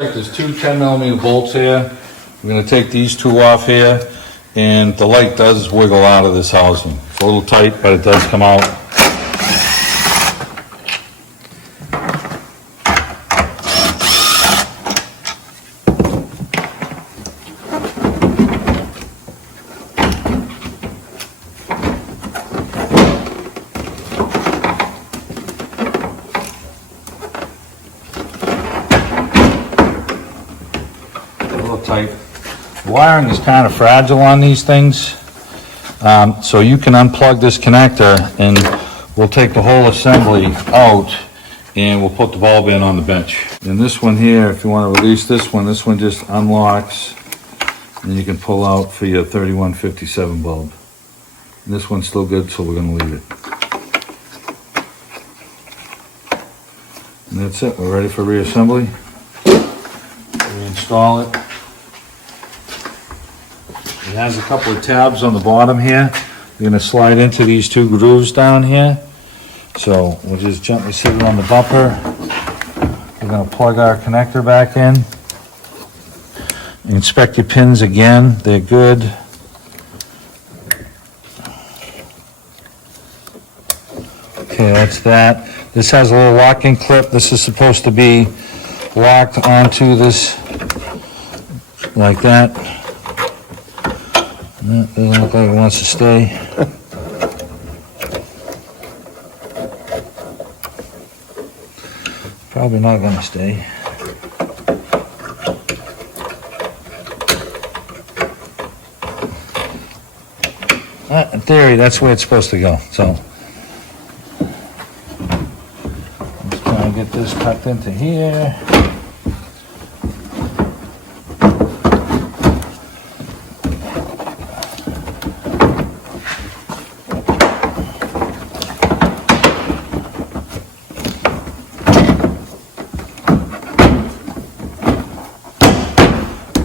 There's two 10mm bolts here. I'm going to take these two off here, and the light does wiggle out of this housing. It's a little tight, but it does come out. Tight. The wiring is kind of fragile on these things, so you can unplug this connector and we'll take the whole assembly out and we'll put the bulb in on the bench. And this one here, if you want to release this one just unlocks and you can pull out for your 3157 bulb. And this one's still good, so we're going to leave it. And that's it. We're ready for reassembly. Reinstall it. It has a couple of tabs on the bottom here. You're going to slide into these two grooves down here. So we'll just gently sit it on the bumper. We're going to plug our connector back in. Inspect your pins again. They're good. Okay, that's that. This has a little locking clip. This is supposed to be locked onto this like that. That doesn't look like it wants to stay. Probably not going to stay. In theory, that's where it's supposed to go. So let's try and get this tucked into here.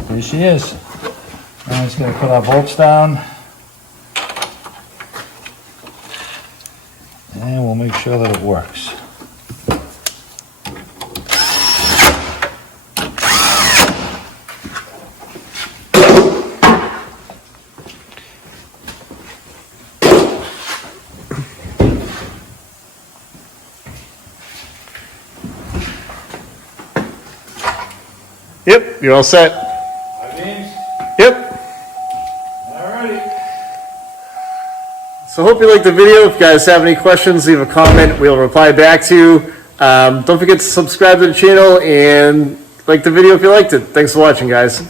Here she is. Now I'm just going to put our bolts down. And we'll make sure that it works. Yep, you're all set. Yep. Alrighty. So hope you liked the video. If you guys have any questions, leave a comment. We'll reply back to you. Don't forget to subscribe to the channel and like the video if you liked it. Thanks for watching, guys.